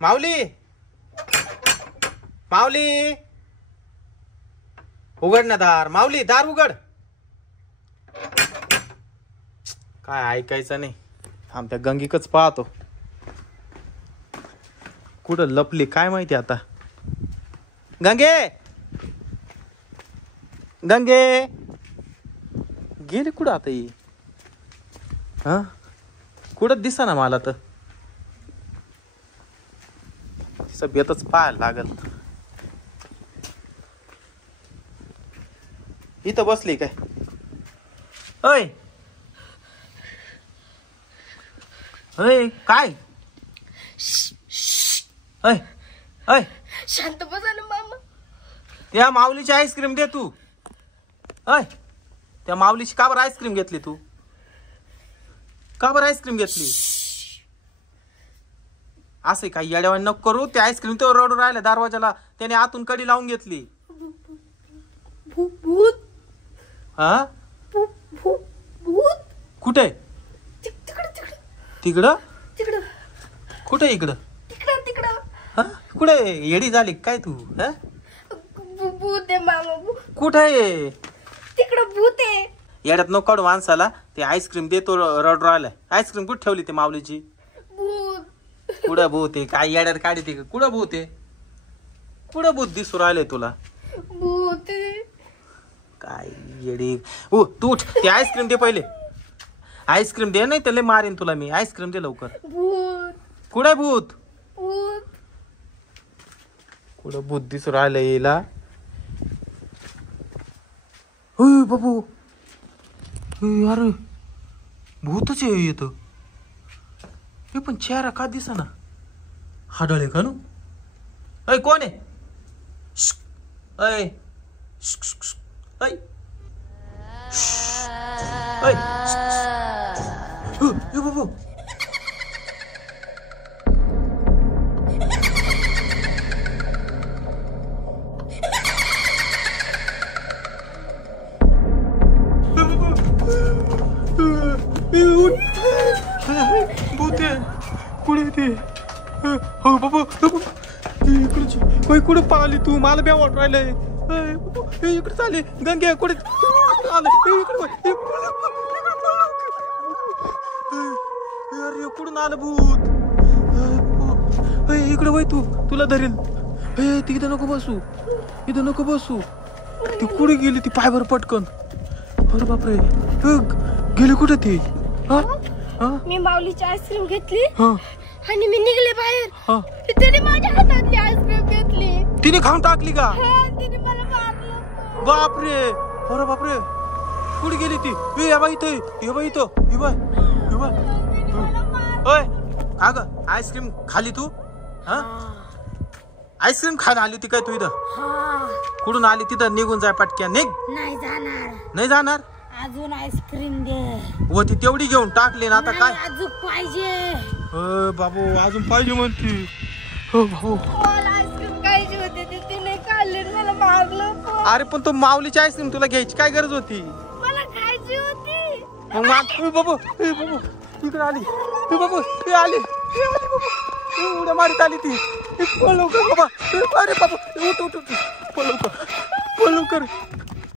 माऊली माऊली उघड ना दार. माऊली दार उघड. काय ऐकायचं नाही. आमच्या गंगीकच पाहतो कुठं लपली काय माहिती आता. गंगे गंगे गेली कुठं आता ही. हा कुठं दिसा ना मला तर. तिचं बेतच पाहायला लागल. इथं बसली काय. अय अय काय. अय अय शांत बसा ना मामा. त्या माऊलीची आईस्क्रीम दे तू. अय त्या माऊलीची का बरं आईस्क्रीम घेतली तू. का बरं आईस्क्रीम घेतली. असे काही येड्यावानी नको करू. ते आईस्क्रीम तो रडू राहिला दरवाजाला. त्याने आतून कडी लावून घेतली. भूत. हा भूत कुठे. तिकडं कुठे. इकडं हा कुठे येडी झाली काय तू. हा भूत आहे मामा. कुठे आहे. तिकडं भूत आहे. येड्यात नको काढू माणसाला. ते आईस्क्रीम देतो रडू राहिलाय. आईस्क्रीम कुठे ठेवली ते माऊलीची. कुठं भूत आहे. काय येड्यात काढते का. कुठं भूत आहे. कुठं भूत दिसू राहिलंय तुला. भूत काय येडी. ओ तू उठ. ते आईस्क्रीम दे पहिले. आईस्क्रीम दे नाही त्याला मारीन तुला मी. आईस्क्रीम दे लवकर. भूत कुठं भूत. भूत कुठं भूत दिसू राहिलं येला. होय बाबू. अरे भूतच येत. हे पण चेहरा का दिसा ना. हाडळे का नु. अय कोण आहे. अय अय अय बाबू. कुठे ते. हो बाबू इकडे कुठे पाहिली तू. मला बी वाट राहिलंय. इकडे चालली गंगे. कुठे अरे कुठून आलं भूत. इकडे वय तू. तुला धरेल. तिथं नको बसू. इथं नको बसू. ती कुठे गेली ती. पाय बर पटकन. अरे बापरे गेली कुठे ती. मी माऊलीची आईस्क्रीम घेतली आणि मी निघले बाहेर. तिने माझ्या हातातली आईस्क्रीम घेतली. तिने खाऊन टाकली का. तिने मला मारलं. बापरे. अरे बापरे कुठे गेली ती. हे बाई इथं. हे बाई इथं. हे बाय हे बाय. ओय का ग आईस्क्रीम खाली तू. हा आईस्क्रीम खायला आली होती काय तू इथं. कुठून आली. तिथं निघून जाय पटक्या. निघ. नाही जाणार. अजून आईस्क्रीम दे. व ती तेवढी घेऊन टाकली ना आता काय. अजून पाहिजे. बाबू अजून पाहिजे म्हणती. हो भाऊ मला आईस्क्रीम खायची होती. तिने खाल्ली मला मारलं. अरे पण तो माऊलीची आईस्क्रीम तुला घ्यायची काय गरज होती. मला खायची होती. मग बाबू बाबू इकडे आली. बाबू आली बाबू. उड्या मारीत आली ती. पळ लवकर बाबा. अरे बाबू उठ उठ पळ लवकर.